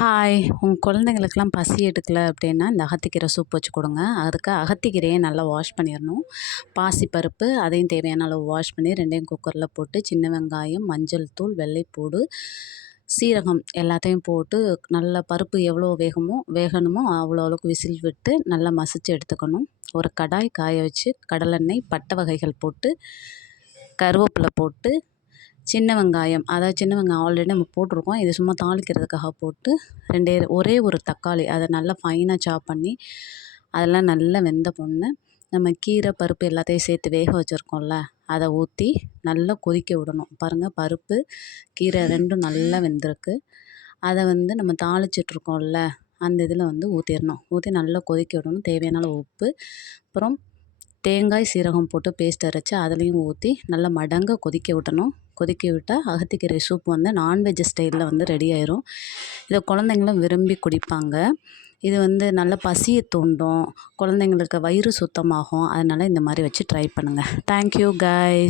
Hi! உங்க குழந்தைங்களுக்கெல்லாம் பசி எடுக்கல அப்படின்னா, இந்த அகத்திக்கீரை சூப் வச்சு கொடுங்க. அதுக்கு அகத்திக்கீரைய நல்லா வாஷ் பண்ணிறணும். பாசிப்பருப்பு அதையும் தேவையான அளவு வாஷ் பண்ணி 2யும் குக்கரில் போட்டு, சின்ன வெங்காயம், மஞ்சள் தூள், வெள்ளைப்பூடு, சீரகம் எல்லாத்தையும் போட்டு நல்லா பருப்பு எவ்வளோ வேகணுமோ அவ்வளோ அளவுக்கு விசில் விட்டு நல்லா மசிச்சு எடுத்துக்கணும். ஒரு கடாய் காய வச்சு கடலெண்ணெய், பட்டை வகைகள் போட்டு, கருவேப்பிலை போட்டு, சின்ன வெங்காயம் சின்ன வெங்காயம் ஆல்ரெடி நம்ம போட்டிருக்கோம். இது சும்மா தாளிக்கிறதுக்காக போட்டு ஒரே ஒரு தக்காளி அதை நல்லா ஃபைனாக சாப் பண்ணி அதெல்லாம் நல்லா வெந்த பொண்ணு நம்ம கீரை பருப்பு எல்லாத்தையும் சேர்த்து வேக வச்சுருக்கோம்ல அதை ஊற்றி நல்லா கொதிக்க விடணும். பாருங்கள், பருப்பு கீரை ரெண்டும் நல்லா வெந்திருக்கு. அதை நம்ம தாளிச்சிட்ருக்கோம்ல அந்த இதில் ஊற்றிடணும். ஊற்றி நல்லா கொதிக்க விடணும். தேவையான அளவு உப்பு, அப்புறம் தேங்காய் சீரகம் போட்டு பேஸ்ட் அரைச்சி அதுலேயும் ஊற்றி நல்லா மடங்க கொதிக்க விடணும். கொதிக்க விட்டால் அகத்திக்கீரை சூப் நான்வெஜ் ஸ்டைலில் ரெடி ஆயிரும். இதை குழந்தைங்களும் விரும்பி குடிப்பாங்க. இது நல்ல பசியை தூண்டும், குழந்தைங்களுக்கு வயிறு சுத்தமாகும். அதனால் இந்த மாதிரி வச்சு ட்ரை பண்ணுங்கள். Thank you guys.